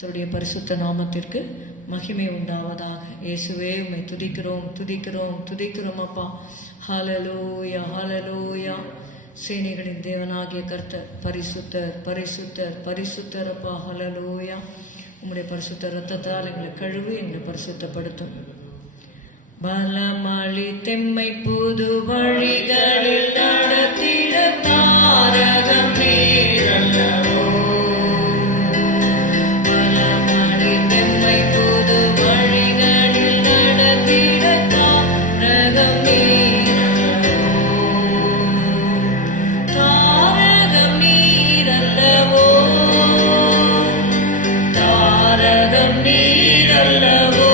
கர்த்தருடைய பரிசுத்த நாமத்திற்கு மகிமை உண்டாவதாக. இயேசுவே உம்மை துதிக்கிறோம் துதிக்கிறோம் துதிக்கிறோம் அப்பா. ஹல்லேலூயா ஹல்லேலூயா. சேனைகளின் தேவனாகிய கர்த்தர் பரிசுத்தர் பரிசுத்தர் பரிசுத்தர் அப்பா. ஹல்லேலூயா. உம்முடைய பரிசுத்த இரத்தத்தால் எங்களை கழுவி எங்களை பரிசுத்தப்படுத்தும். பலமளி தெம்மை புது வழிகளில் நடத்திட தாரகம் நீரல்லவோ. பலமளி தெம்மை புது வழிகளில் நடத்திட தாரகம் நீரல்லவோ. தாரகம் நீரல்லவோ. தாரகம் நீரல்லவோ.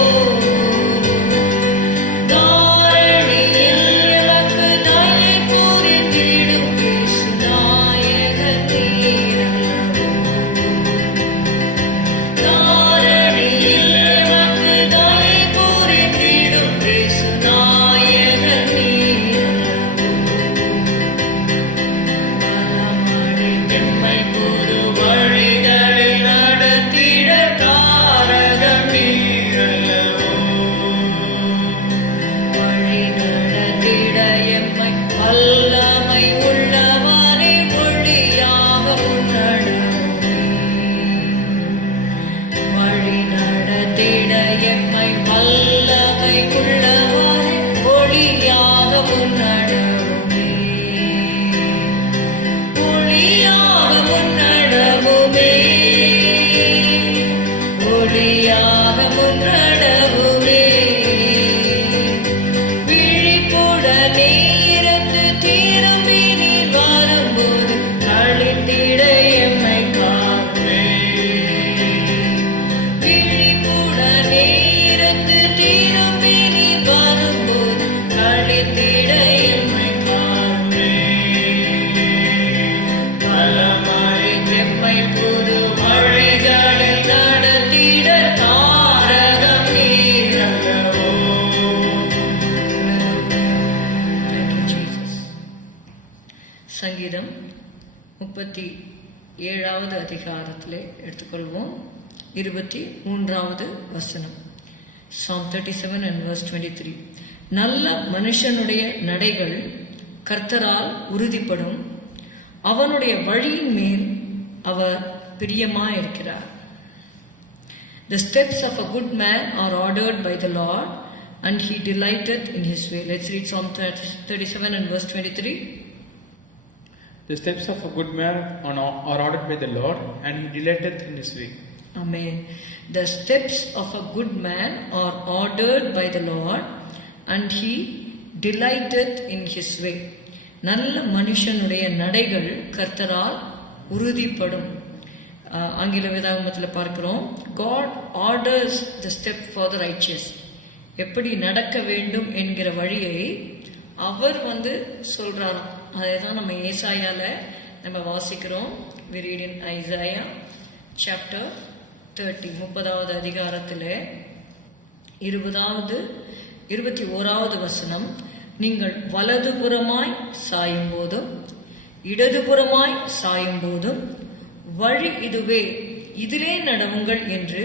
சங்கீதம் 37வது அதிகாரத்திலே எடுத்துக்கொள்வோம். 23வது வசனம். Psalm 37 and verse 23. நல்ல மனுஷனுடைய நடைகள் கர்த்தரால் உறுதிப்படும், அவனுடைய வழியின் மேல் அவர் பிரியமாயிருக்கிறார். The steps of a good man are ordered by the Lord, and he delighteth in his way. Let's read Psalm 37 and verse 23. The steps of a good man are ordered by the Lord, and he delighteth in his way. Amen. The steps of a good man are ordered by the Lord, and he delighteth in his way. நல்ல மனுஷனுடைய நடைகள் கர்த்தரால் உறுதிப்படும். ஆங்கில வேதாகமத்தில் பார்க்கிறோம், God orders the step for the righteous. எப்படி நடக்க வேண்டும் என்கிற வழியை அவர் சொல்றாராம். அதை தான் நம்ம ஏசாயால நம்ம வாசிக்கிறோம். We read in Isaiah chapter 30, 30வது அதிகாரத்தில் 21வது வசனம். நீங்கள் வலதுபுறமாய் சாயும் போதும் இடதுபுறமாய் சாயும் போதும் வழி இதுவே, இதிலே நடவுங்கள் என்று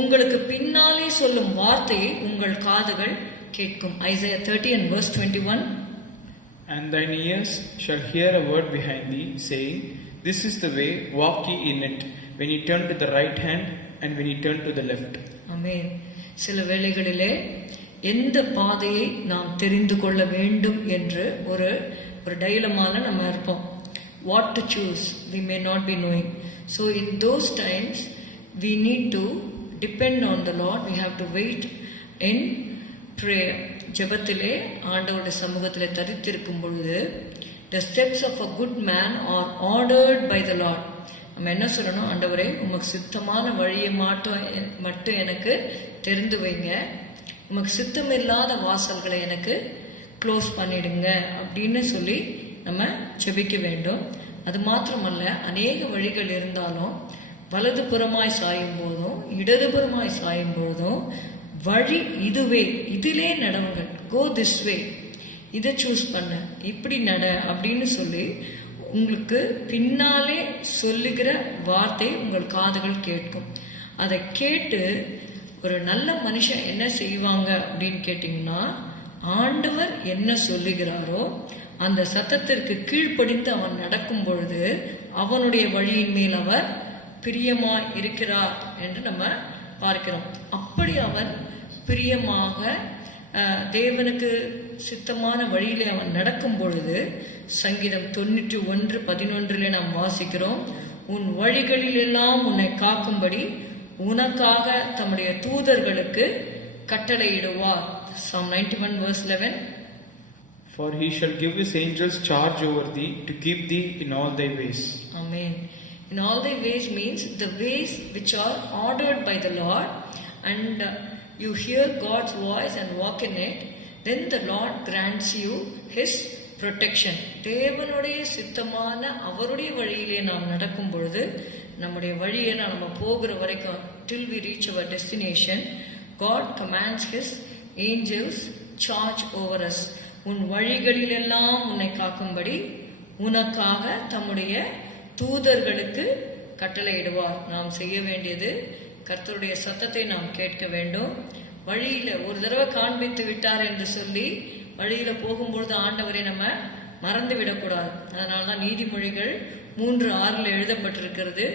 உங்களுக்கு பின்னாலே சொல்லும் வார்த்தையை உங்கள் காதுகள் கேட்கும். Isaiah 30 and verse 21. And thine ears shall hear a word behind thee, saying, This is the way, walk ye in it, when ye turn to the right hand, and when ye turn to the left. Amen. சில வேளைகளிலே எந்த பாதையை நாம் தெரிந்து கொள்ள வேண்டும் என்று ஒரு டைலமால நம்ம இருப்போம். What to choose, we may not be knowing. So in those times, we need to depend on the Lord. We have to wait in prayer. ஜெபத்திலே ஆண்டவருடைய சமூகத்திலே தரித்திருக்கும் பொழுது, the steps of a good man are ordered by the Lord. நம்ம என்ன சொல்லணும்? ஆண்டவரே, உமக்கு சித்தமான வழியை மட்டும் எனக்கு தெரிந்து வைங்க, உமக்கு சித்தம் இல்லாத வாசல்களை எனக்கு க்ளோஸ் பண்ணிடுங்க அப்படின்னு சொல்லி நம்ம ஜெபிக்க வேண்டும். அது மாத்திரமல்ல, அநேக வழிகள் இருந்தாலும் வலதுபுறமாய் சாயும் போதும் இடதுபுறமாய் சாயும் போதும் வழி இதுவே, இதிலே நடவுங்கள், கோ திஸ் வே, இதை சூஸ் பண்ண, இப்படி நட அப்படின்னு சொல்லி உங்களுக்கு பின்னாலே சொல்லுகிற வார்த்தை உங்கள் காதுகள் கேட்கும். அதை கேட்டு ஒரு நல்ல மனுஷன் என்ன செய்வாங்க அப்படின்னு கேட்டிங்கன்னா, ஆண்டவர் என்ன சொல்லுகிறாரோ அந்த சத்தத்திற்கு கீழ்ப்படிந்து அவன் நடக்கும் பொழுது அவனுடைய வழியின் மேல் அவர் பிரியமா இருக்கிறார் என்று நம்ம பார்க்கிறோம். அப்படி அவன் பிரியமாக தேவனுக்கு சித்தமான வழியிலே அவன் நடக்கும் பொழுது, சங்கீதம் 91:11 நாம் வாசிக்கிறோம், உன் வழிகளில் எல்லாம் உன்னை காக்கும்படி உனக்காக தம்முடைய தூதர்களுக்கு கட்டளையிடுவார். Psalm 91:11. For he shall give his angels charge over thee to keep thee in all thy ways. Amen. In all thy ways means the ways which are ordered by the Lord, and you hear God's voice and walk in it, then the Lord grants you his protection. தேவனுடைய சித்தமான அவருடைய வழியிலே நாம் நடக்கும் பொழுது, நம்முடைய வழியை நம்ம போகிற வரைக்கும் till we reach our destination, God commands his angels charge over us. உன் வழிகளிலெல்லாம் உன்னை காக்கும்படி உனக்காக தம்முடைய தூதர்களுக்கு கட்டளையிடுவார். நாம் செய்ய வேண்டியது கர்த்தருடைய சத்தத்தை நாம் கேட்க வேண்டும். வழியில ஒரு தடவை காண்பித்து விட்டார் என்று சொல்லி வழியில போகும்பொழுது ஆண்டவரை நம்ம மறந்து விடக்கூடாது. அதனால்தான் நீதிமொழிகள் 3:6 எழுதப்பட்டிருக்கிறது,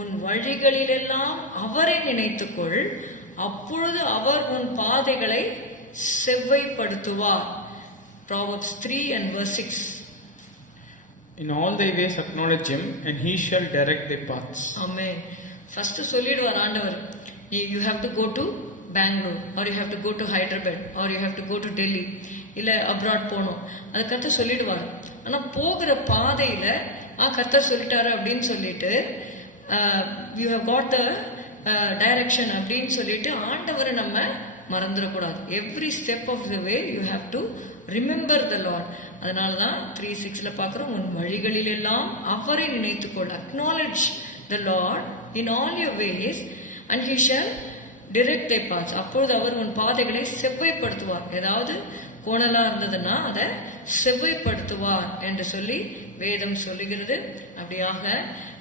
உன் வழிகளிலெல்லாம் அவரை நினைத்துக்கொள், அப்பொழுது அவர் உன் பாதைகளை செவ்வைப்படுத்துவார். Proverbs 3:6. In all thy ways acknowledge him, and he shall direct thy paths. Amen. First சொல்லிடுவார் ஆண்டவர், you have to go to Bangalore, or you have to go to Hyderabad, or you have to go to Delhi, இல்ல abroad போகணும், அது கர்த்தர் சொல்லிடுவார். ஆனா போகிற பாதையில கர்த்தர் சொல்லிட்டாரு அப்படின்னு சொல்லிட்டு you have got the direction அப்படின்னு சொல்லிட்டு ஆண்டவரை நம்ம மறந்துடக்கூடாது. Every step of the way you have to remember the Lord. அதனால தான் 3:6 பார்க்குறோம், உன் வழிகளில் எல்லாம் அவரை நினைத்துக்கொள். Acknowledge the Lord in all your ways and he shall direct thy paths. அப்பொழுது அவர் உன் பாதைகளை செவ்வைப்படுத்துவார். ஏதாவது கோணலா இருந்ததுன்னா அதை செவ்வைப்படுத்துவார் என்று சொல்லி வேதம் சொல்லுகிறது. அப்படியாக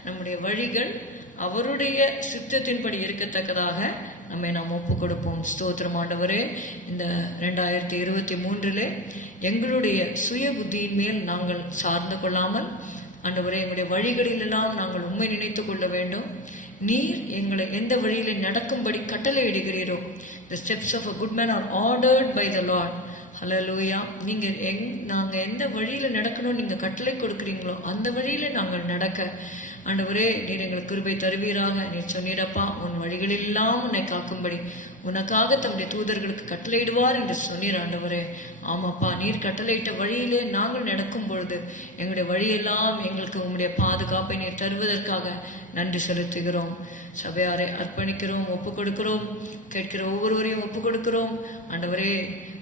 நம்முடைய வழிகள் அவருடைய சித்தத்தின்படி இருக்கத்தக்கதாக நம்மை நாம் ஒப்பு கொடுப்போம். ஸ்தோத்திரம் ஆண்டவரே, இந்த 2023 எங்களுடைய சுய புத்தியின் மேல் நாங்கள் சார்ந்து கொள்ளாமல் ஆண்டவரே எங்களுடைய வழிகளிலெல்லாம் நாங்கள் உண்மை நினைத்து கொள்ள வேண்டும். நீர் எங்களை எந்த வழியில நடக்கும்படி கட்டளை இடுகிறீரோ, the steps of a good man are ordered by the Lord. ஹல்லேலூயா. நீங்க நாங்க எந்த வழியில நடக்கணும் நீங்க கட்டளை கொடுக்குறீங்களோ அந்த வழியில நாங்கள் நடக்க ஆண்டவரே நீர் எங்களுக்கு கிருபை தருவீராக. நீர் சொன்னீரப்பா, உன் வழிகளெல்லாம் உன்னை காக்கும்படி உனக்காக தம்முடைய தூதர்களுக்கு கட்டளையிடுவார் என்று சொன்னீர் ஆண்டவரே. ஆமாப்பா, நீர் கட்டளையிட்ட வழியிலே நாங்கள் நடக்கும் பொழுது எங்களுடைய வழியெல்லாம் எங்களுக்கு உங்களுடைய பாதுகாப்பை நீர் தருவதற்காக நன்றி செலுத்துகிறோம். சபையாரை அர்ப்பணிக்கிறோம், ஒப்பு கொடுக்கிறோம். கேட்கிற ஒவ்வொருவரையும் ஒப்பு கொடுக்கிறோம். ஆண்டவரே,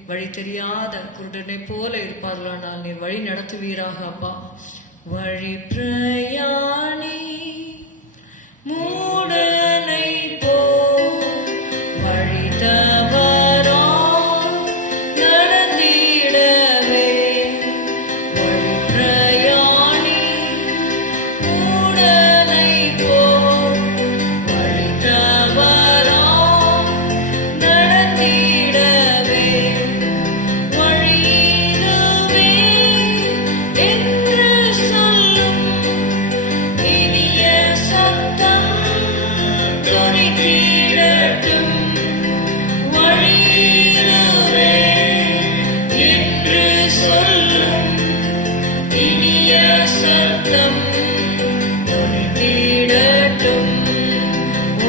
வழி தெரியாத குருடனை போல இருப்பார்களானால் நீர் வழி நடத்துவீராக அப்பா. வழி பிரயாணி மூடனை போ வழி தவறா நடந்திடவே. வழி பிரயாணி மூடனை போ வழி தவறா நடந்திடவே. வழியிலுமே என்று சொல்லும் இனிய சத்தம் துணித்திடட்டும். வழியிலுமே என்று சொல்லும் இனிய சத்தம் துணித்திடட்டும்.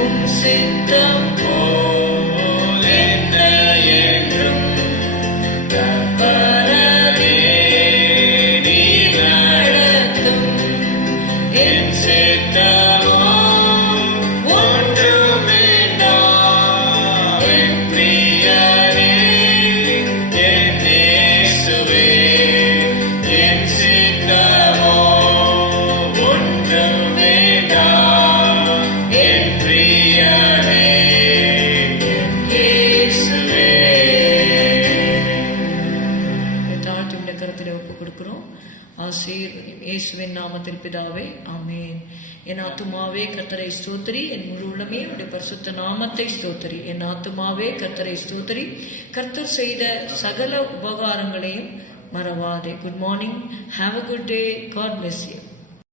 உம் சித்தம் போல் என்னை என்றும் கர்த்தரே நீர் நடத்தும். என் சித்தமோ ஒன்றும் வேண்டாம். என் பிரியரே, என் இயேசுவே, என் சித்தமோ ஒன்றும் வேண்டாம். என் பிரியரே, என் இயேசுவே. தாழ்த்தி உள்ள கருத்திலே ஒப்பு கொடுக்கிறோம். ஆசீர் இயேசுவின் நாமத்தில் பிதாவே, ஆமென். என் ஆத்துமாவே கர்த்தரை ஸ்தோத்திரி, என் முழு உள்ளமே அவருடைய பரிசுத்த நாமத்தை ஸ்தோத்திரி. என் ஆத்துமாவே கர்த்தரை ஸ்தோத்திரி, கர்த்தர் செய்த சகல உபகாரங்களையும் மறவாதே. Good morning. Have a good day. God bless you.